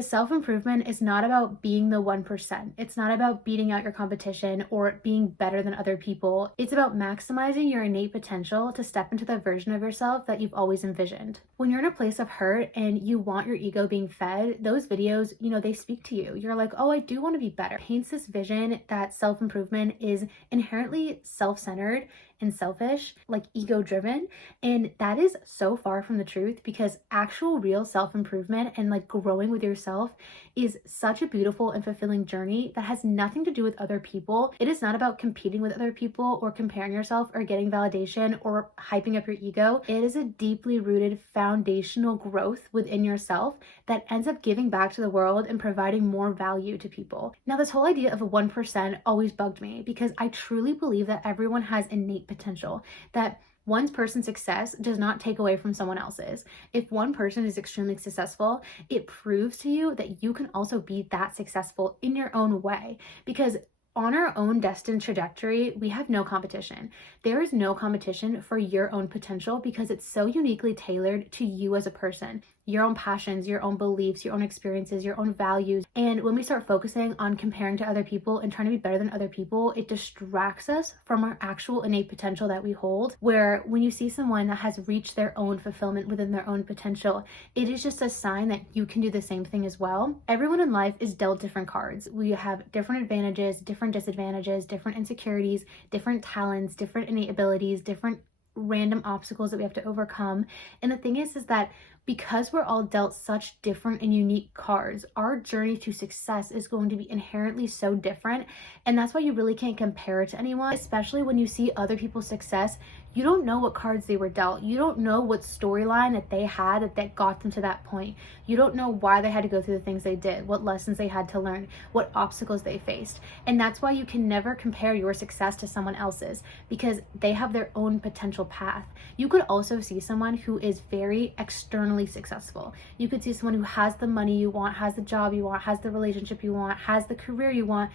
Self-improvement is not about being the 1%. It's not about beating out your competition or being better than other people. It's about maximizing your innate potential to step into the version of yourself that you've always envisioned. When you're in a place of hurt and you want your ego being fed, those videos, they speak to you. You're like, oh, I do want to be better. It paints this vision that self-improvement is inherently self-centered and selfish, like ego-driven. And that is so far from the truth, because actual real self-improvement and like growing with yourself is such a beautiful and fulfilling journey that has nothing to do with other people. It is not about competing with other people or comparing yourself or getting validation or hyping up your ego. It is a deeply rooted foundational growth within yourself that ends up giving back to the world and providing more value to people. Now, this whole idea of a 1% always bugged me, because I truly believe that everyone has innate potential, that one person's success does not take away from someone else's. If one person is extremely successful, it proves to you that you can also be that successful in your own way, because on our own destined trajectory, we have no competition. There is no competition for your own potential, because it's so uniquely tailored to you as a person, your own passions, your own beliefs, your own experiences, your own values. And when we start focusing on comparing to other people and trying to be better than other people, it distracts us from our actual innate potential that we hold. Where when you see someone that has reached their own fulfillment within their own potential, it is just a sign that you can do the same thing as well. Everyone in life is dealt different cards. We have different advantages, different disadvantages, different insecurities, different talents, different innate abilities, different random obstacles that we have to overcome. And the thing is that because we're all dealt such different and unique cards, our journey to success is going to be inherently so different. And that's why you really can't compare it to anyone, especially when you see other people's success. You don't know what cards they were dealt. You don't know what storyline that they had that got them to that point. You don't know why they had to go through the things they did, what lessons they had to learn, what obstacles they faced. And that's why you can never compare your success to someone else's, because they have their own potential path. You could also see someone who is very externally successful. You could see someone who has the money you want, has the job you want, has the relationship you want, has the career you want,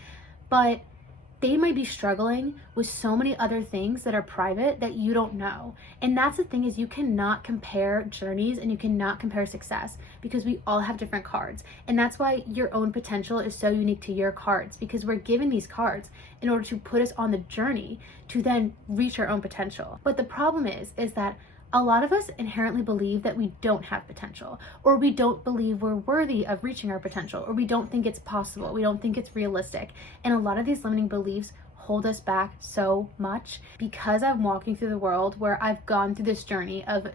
but they might be struggling with so many other things that are private that you don't know. And that's the thing, is you cannot compare journeys and you cannot compare success, because we all have different cards. And that's why your own potential is so unique to your cards, because we're given these cards in order to put us on the journey to then reach our own potential. But the problem is that a lot of us inherently believe that we don't have potential, or we don't believe we're worthy of reaching our potential, or we don't think it's possible, we don't think it's realistic. And a lot of these limiting beliefs hold us back so much. Because I'm walking through the world where I've gone through this journey of,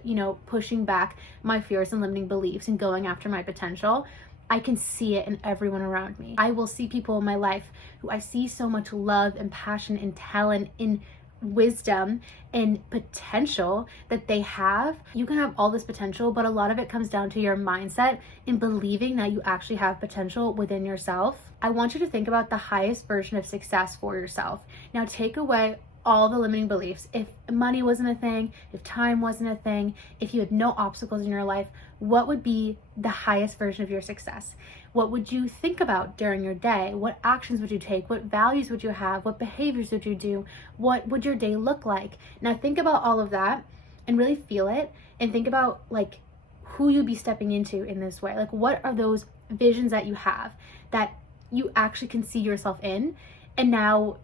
pushing back my fears and limiting beliefs and going after my potential, I can see it in everyone around me. I will see people in my life who I see so much love and passion and talent in, wisdom and potential that they have. You can have all this potential, but a lot of it comes down to your mindset in believing that you actually have potential within yourself. I want you to think about the highest version of success for yourself. Now take away all the limiting beliefs. If money wasn't a thing, if time wasn't a thing, if you had no obstacles in your life, what would be the highest version of your success? What would you think about during your day? What actions would you take? What values would you have? What behaviors would you do? What would your day look like? Now think about all of that and really feel it, and think about like who you'd be stepping into in this way. Like, what are those visions that you have that you actually can see yourself in, and now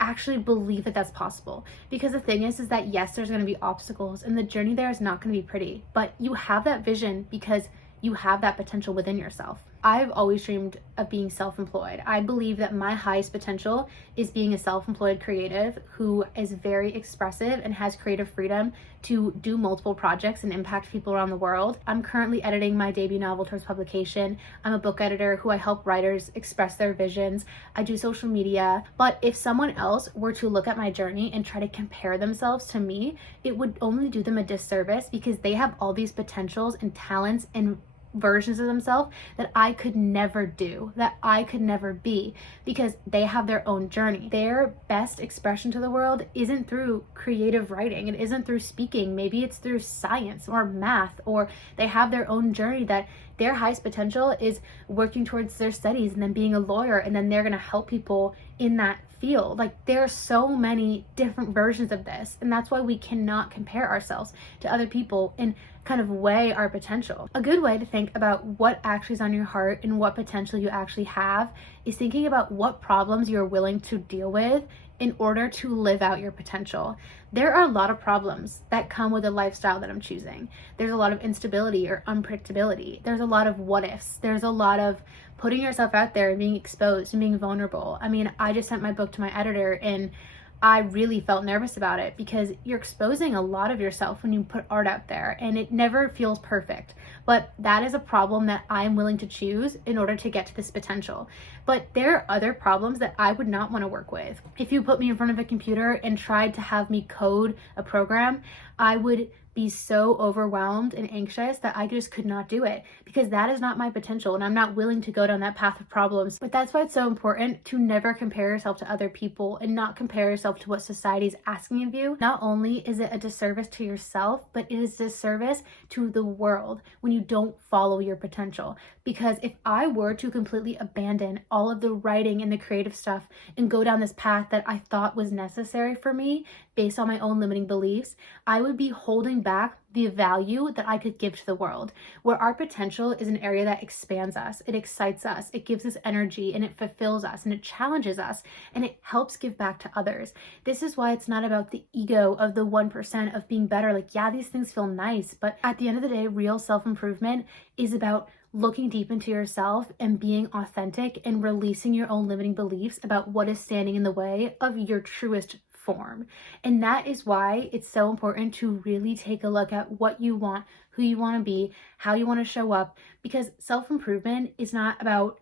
actually believe that that's possible. Because the thing is that yes, there's going to be obstacles, and the journey there is not going to be pretty, but you have that vision because you have that potential within yourself. I've always dreamed of being self-employed. I believe that my highest potential is being a self-employed creative who is very expressive and has creative freedom to do multiple projects and impact people around the world. I'm currently editing my debut novel towards publication. I'm a book editor who I help writers express their visions. I do social media. But if someone else were to look at my journey and try to compare themselves to me, it would only do them a disservice, because they have all these potentials and talents and versions of themselves that I could never do, that I could never be, because they have their own journey. Their best expression to the world isn't through creative writing, it isn't through speaking, maybe it's through science or math, or they have their own journey that their highest potential is working towards their studies and then being a lawyer, and then they're going to help people in that field. Like, there are so many different versions of this, and that's why we cannot compare ourselves to other people and kind of weigh our potential. A good way to think about what actually is on your heart and what potential you actually have is thinking about what problems you're willing to deal with in order to live out your potential. There are a lot of problems that come with the lifestyle that I'm choosing. There's a lot of instability or unpredictability. There's a lot of what ifs. There's a lot of putting yourself out there and being exposed and being vulnerable. I mean, I just sent my book to my editor and I really felt nervous about it because you're exposing a lot of yourself when you put art out there and it never feels perfect. But that is a problem that I'm willing to choose in order to get to this potential. But there are other problems that I would not want to work with. If you put me in front of a computer and tried to have me code a program, I would be so overwhelmed and anxious that I just could not do it because that is not my potential and I'm not willing to go down that path of problems. But that's why it's so important to never compare yourself to other people and not compare yourself to what society is asking of you. Not only is it a disservice to yourself, but it is a disservice to the world when you don't follow your potential. Because if I were to completely abandon all of the writing and the creative stuff and go down this path that I thought was necessary for me based on my own limiting beliefs, I would be holding back the value that I could give to the world. Where our potential is an area that expands us, it excites us, it gives us energy, and it fulfills us, and it challenges us, and it helps give back to others. This is why it's not about the ego of the 1% of being better. Like, yeah, these things feel nice, but at the end of the day, real self-improvement is about looking deep into yourself and being authentic and releasing your own limiting beliefs about what is standing in the way of your truest form. And that is why it's so important to really take a look at what you want, who you want to be, how you want to show up, because self-improvement is not about,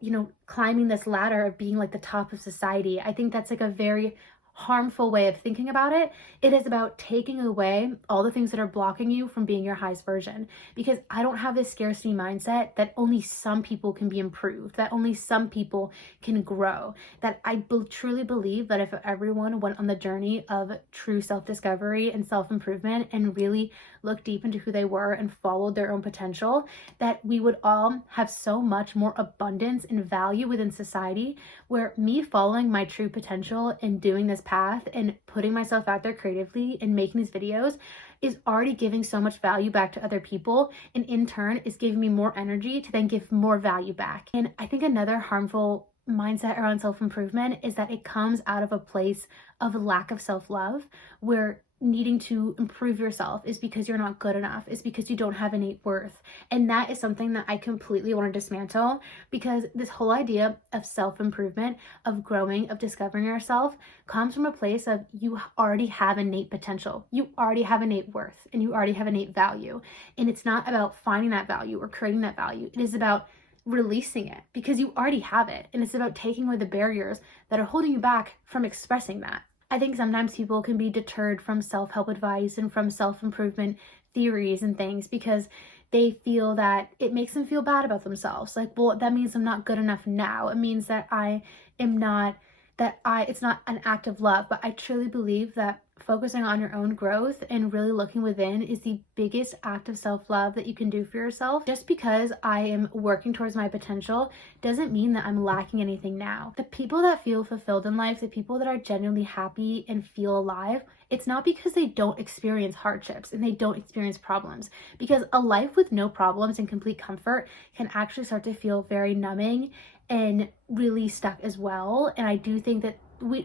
climbing this ladder of being like the top of society. I think that's like a very harmful way of thinking about it. It is about taking away all the things that are blocking you from being your highest version. Because I don't have this scarcity mindset that only some people can be improved, that only some people can grow. That I truly believe that if everyone went on the journey of true self-discovery and self-improvement and really looked deep into who they were and followed their own potential, that we would all have so much more abundance and value within society. Where me following my true potential and doing this path and putting myself out there creatively and making these videos is already giving so much value back to other people, and in turn is giving me more energy to then give more value back. And I think another harmful mindset around self-improvement is that it comes out of a place of lack of self-love, where needing to improve yourself is because you're not good enough, is because you don't have innate worth. And that is something that I completely want to dismantle, because this whole idea of self-improvement, of growing, of discovering yourself comes from a place of you already have innate potential, you already have innate worth, and you already have innate value. And it's not about finding that value or creating that value. It is about releasing it because you already have it. And it's about taking away the barriers that are holding you back from expressing that. I think sometimes people can be deterred from self-help advice and from self-improvement theories and things because they feel that it makes them feel bad about themselves. Like, well, that means I'm not good enough now. It means that it's not an act of love. But I truly believe that focusing on your own growth and really looking within is the biggest act of self-love that you can do for yourself. Just because I am working towards my potential doesn't mean that I'm lacking anything now. The people that feel fulfilled in life, the people that are genuinely happy and feel alive, it's not because they don't experience hardships and they don't experience problems. Because a life with no problems and complete comfort can actually start to feel very numbing and really stuck as well. And I do think that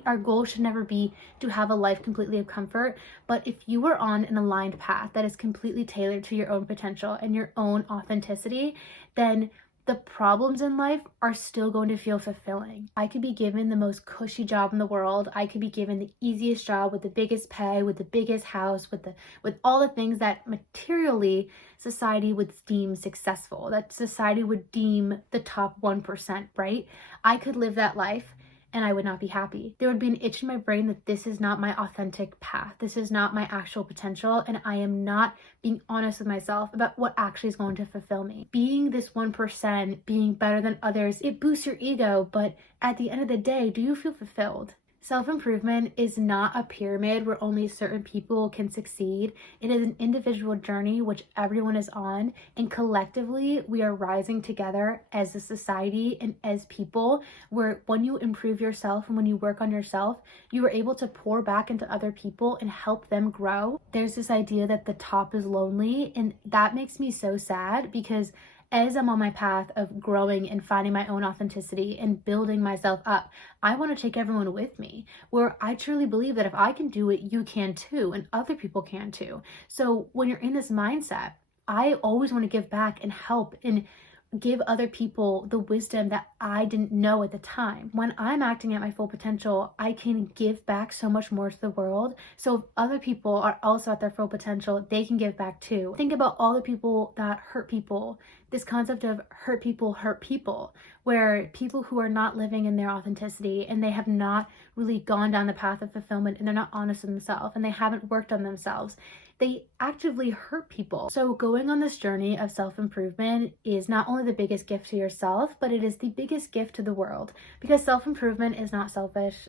our goal should never be to have a life completely of comfort, but if you are on an aligned path that is completely tailored to your own potential and your own authenticity, then the problems in life are still going to feel fulfilling. I could be given the most cushy job in the world. I could be given the easiest job with the biggest pay, with the biggest house, with all the things that materially society would deem successful, that society would deem the top 1%, right? I could live that life and I would not be happy. There would be an itch in my brain that this is not my authentic path. This is not my actual potential, and I am not being honest with myself about what actually is going to fulfill me. Being this 1%, being better than others, it boosts your ego, but at the end of the day, do you feel fulfilled? Self-improvement is not a pyramid where only certain people can succeed. It is an individual journey which everyone is on, and collectively we are rising together as a society and as people, where when you improve yourself and when you work on yourself, you are able to pour back into other people and help them grow. There's this idea that the top is lonely, and that makes me so sad because as I'm on my path of growing and finding my own authenticity and building myself up, I want to take everyone with me, where I truly believe that if I can do it, you can too, and other people can too. So when you're in this mindset, I always want to give back and help and give other people the wisdom that I didn't know at the time. When I'm acting at my full potential, I can give back so much more to the world. So if other people are also at their full potential, they can give back too. Think about all the people that hurt people. This concept of hurt people, where people who are not living in their authenticity and they have not really gone down the path of fulfillment and they're not honest with themselves and they haven't worked on themselves, they actively hurt people. So going on this journey of self-improvement is not only the biggest gift to yourself, but it is the biggest gift to the world, because self-improvement is not selfish.